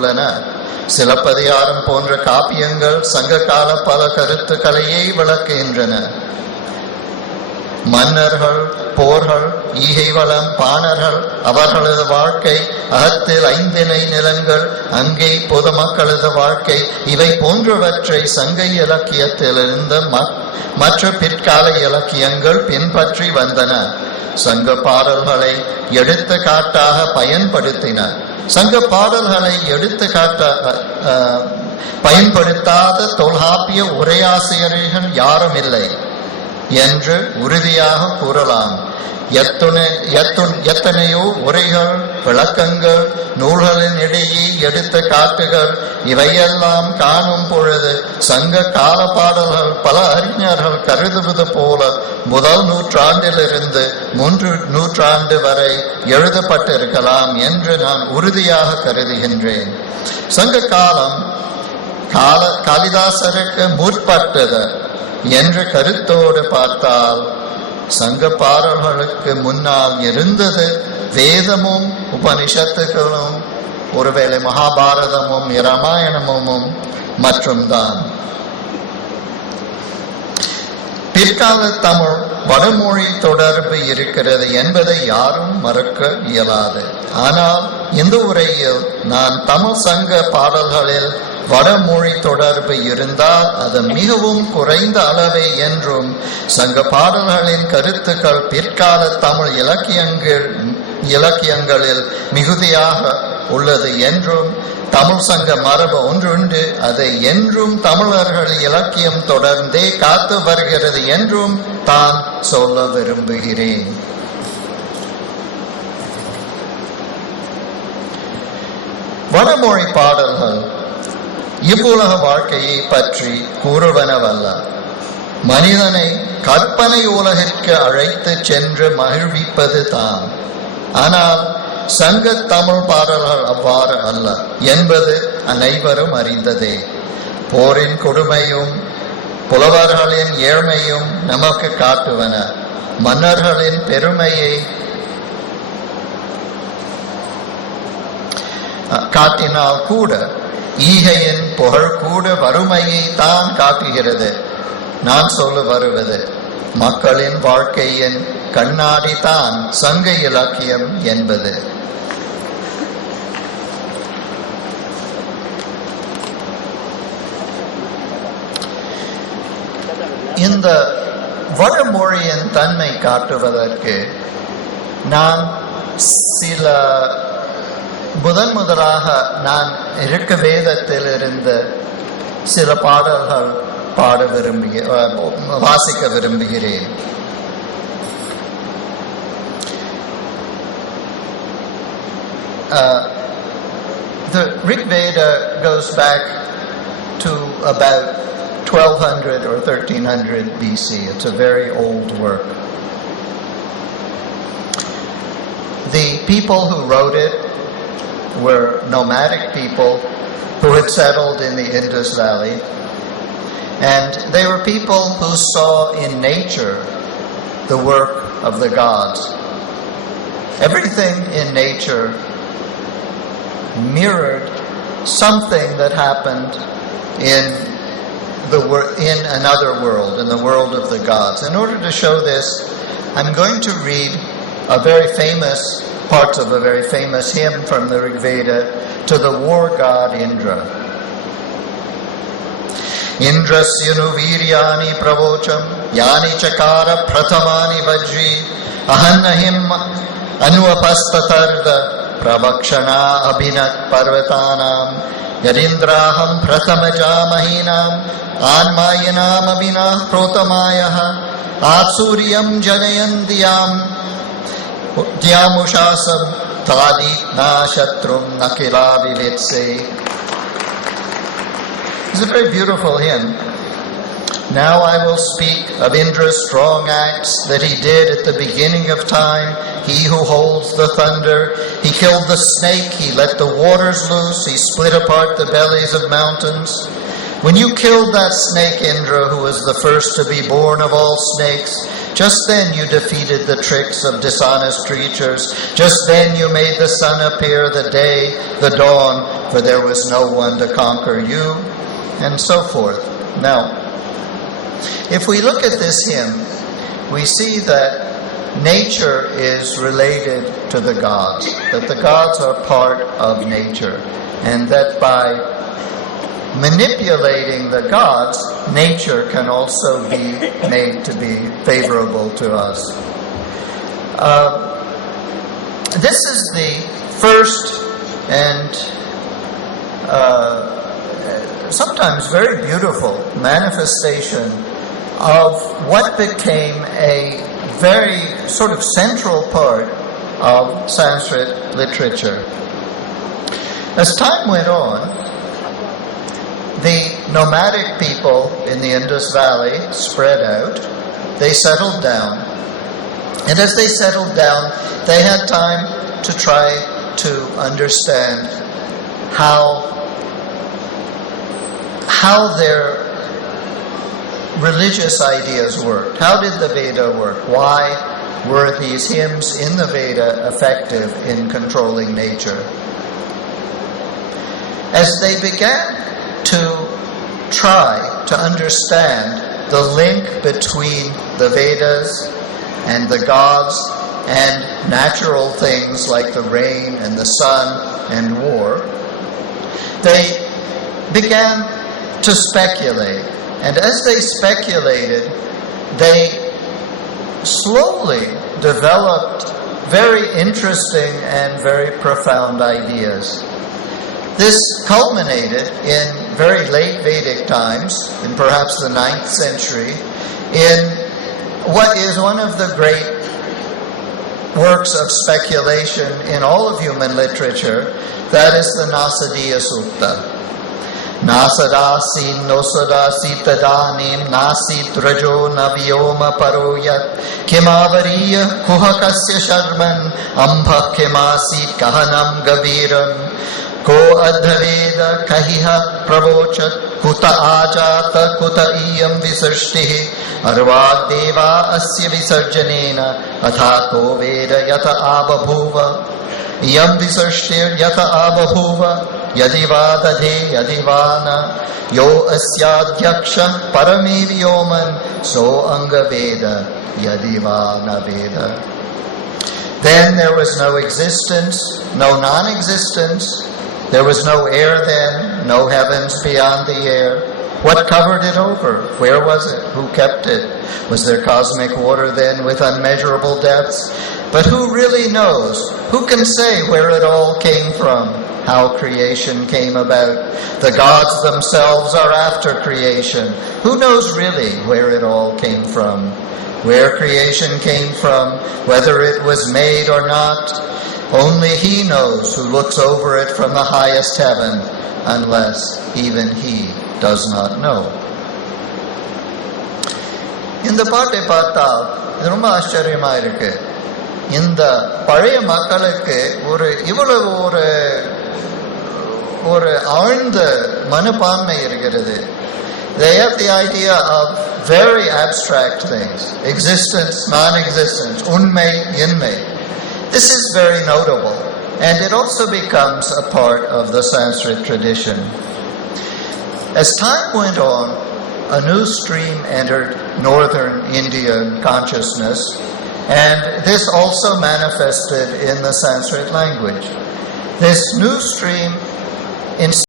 உள்ளன. சிலப்பதிகாரம் போன்ற காப்பியங்கள் சங்ககால பல கருத்துக்களையே விளக்குகின்றன. மன்னர்கள், போர்கள், ஈகை வளம், பாணர்கள், அவர்களது வாழ்க்கை, அகத்தில் ஐந்திணை நிலங்கள், அங்கே பொதுமக்களது வாழ்க்கை, இவை போன்றவற்றை சங்க இலக்கியத்திலிருந்து மற்ற பிற்கால இலக்கியங்கள் பின்பற்றி வந்தன. சங்க பாடல்களை எடுத்துக்காட்டாக பயன்படுத்தின. சங்க பாடல்களை எடுத்துக்காட்டாக பயன்படுத்தாத தொல்காப்பிய உரையாசிரியர்கள் யாரும் இல்லை என்று உறுதியாக கூறலாம். எத்தனையோ உரைகள், விளக்கங்கள், நூல்களின் இடையே எடுத்துக்காட்டுகள் இவையெல்லாம் காணும் பொழுது சங்க கால பாடல்கள் பல அறிஞர்கள் கருதுவது போல முதல் நூற்றாண்டிலிருந்து 3 நூற்றாண்டு வரை எழுதப்பட்டிருக்கலாம் என்று நான் உறுதியாக கருதுகின்றேன். சங்க காலம் காளிதாசருக்கு முற்பட்டது என்ற கருத்தோடு பார்த்தால் சங்க பாடல்களுக்கு முன்னால் இருந்தது வேதமும் உபனிஷத்துகளும் ஒருவேளை மகாபாரதமும் இராமாயணமும் மற்றும் தான். பிற்கால தமிழ் வடமொழி தொடர்பு இருக்கிறது என்பதை யாரும் மறக்க இயலாது. ஆனால் இந்த உரையில் நான் தமிழ் சங்க பாடல்களில் வடமொழி தொடர்பு இருந்தால் அது மிகவும் குறைந்த அளவே என்றும், சங்க பாடல்களின் கருத்துக்கள் பிற்கால தமிழ் இலக்கியங்களில் மிகுதியாக உள்ளது என்றும், தமிழ் சங்க மரபு ஒன்றுண்டு, அதை என்றும் தமிழர்கள் இலக்கியம் தொடர்ந்தே காத்து வருகிறது என்றும் தான் சொல்ல விரும்புகிறேன். வடமொழி பாடல்கள் இவ்வுலக வாழ்க்கையை பற்றி கூறுவனவல்ல. மனிதனை கற்பனை உலகிற்கு அழைத்து சென்று மகிழ்விப்பது தான். ஆனால் சங்க தமிழ் பாடல்கள் அவ்வாறு அல்ல என்பது அனைவரும் அறிந்ததே. போரின் கொடுமையும் புலவர்களின் ஏழ்மையும் நமக்கு காட்டுவன. மன்னர்களின் பெருமையை காட்டினால் கூட ஈகையின் புகழ் கூட வறுமையை தான் காட்டுகிறது. நான் சொல்ல வருவது மக்களின் வாழ்க்கையின் கண்ணாடி தான் சங்க இலக்கியம் என்பது. இந்த வடமொழியின் தன்மை காட்டுவதற்கு நான் சில முதலாக நான் இருக்க வேதத்தில் இருந்து சில பாடல்கள் வாசிக்க விரும்புகிறேன். The Rig Veda goes back to about 1200 or 1300 BC. It's a very old work. The people who wrote it were nomadic people who had settled in the Indus Valley, and they were people who saw in nature the work of the gods. Everything in nature mirrored something that happened in another world, in the world of the gods. In order to show this, I'm going to read parts of a very famous hymn from the Rig Veda to the war god Indra. Indrasyanu viryani pravocham yani chakara prathamani vajri ahannahim anuapastatarda pravakshana abhinat parvatanam yarindraham prathamajamahinam anmayanam abhinah protamayah atsuryam janayandiyam Dyamushasam Tadi Na Shatrum Nakila Vivitse. It's a very beautiful hymn. Now I will speak of Indra's strong acts that he did at the beginning of time. He who holds the thunder, he killed the snake, he let the waters loose, he split apart the bellies of mountains. When you killed that snake, Indra, who was the first to be born of all snakes, Just then you defeated the tricks of dishonest creatures. Just then you made the sun appear, the day, the dawn, for there was no one to conquer you, and so forth. Now, if we look at this hymn, we see that nature is related to the gods, that the gods are part of nature, and that by manipulating the gods, nature can also be made to be favorable to us. This is the first and sometimes very beautiful manifestation of what became a very sort of central part of Sanskrit literature. As time went on, the nomadic people in the Indus Valley spread out. They settled down. And as they settled down, they had time to try to understand how their religious ideas worked. How did the Veda work? Why were these hymns in the Veda effective in controlling nature? As they began to try to understand the link between the Vedas and the gods and natural things like the rain and the sun and war, they began to speculate. And as they speculated, they slowly developed very interesting and very profound ideas. This culminated in very late Vedic times, in perhaps the 9th century, in what is one of the great works of speculation in all of human literature, that is the Nasadiya Sutta. Nasadasi nosadasi tadanim nasit rajo navyoma paroyat kimavariya kuhakasya sharman ambha kimasit kahanam gaviram ko adhaveda kahiha pravochat kuta ajata kuta iyam visarshtihi arvag deva asya visarjanena athako veda yata ababhuva iyam visarshtir yata ababhuva yadi va dadhe yadi va na yo asyadhyaksha parame vyoman so anga veda yadi va na veda. Then there was no existence, no non-existence. There was no air then, no heavens beyond the air. What covered it over? Where was it? Who kept it? Was there cosmic water then with unmeasurable depths? But who really knows? Who can say where it all came from? How creation came about? The gods themselves are after creation. Who knows really where it all came from? Where creation came from, whether it was made or not? Only He knows who looks over it from the highest heaven, unless even He does not know. இந்த பாட்டை பார்த்தால் இது ரொம்ப ஆச்சரியமா இருக்கு. இந்த பழைய மக்களுக்கு இவ்வளவு ஒரு ஆழ்ந்த மனப்பான்மை இருக்கிறது. They have the idea of very abstract things. Existence, non-existence, unmei, yinmei. This is very notable, and it also becomes a part of the Sanskrit tradition. As time went on, a new stream entered northern Indian consciousness, and this also manifested in the Sanskrit language. This new stream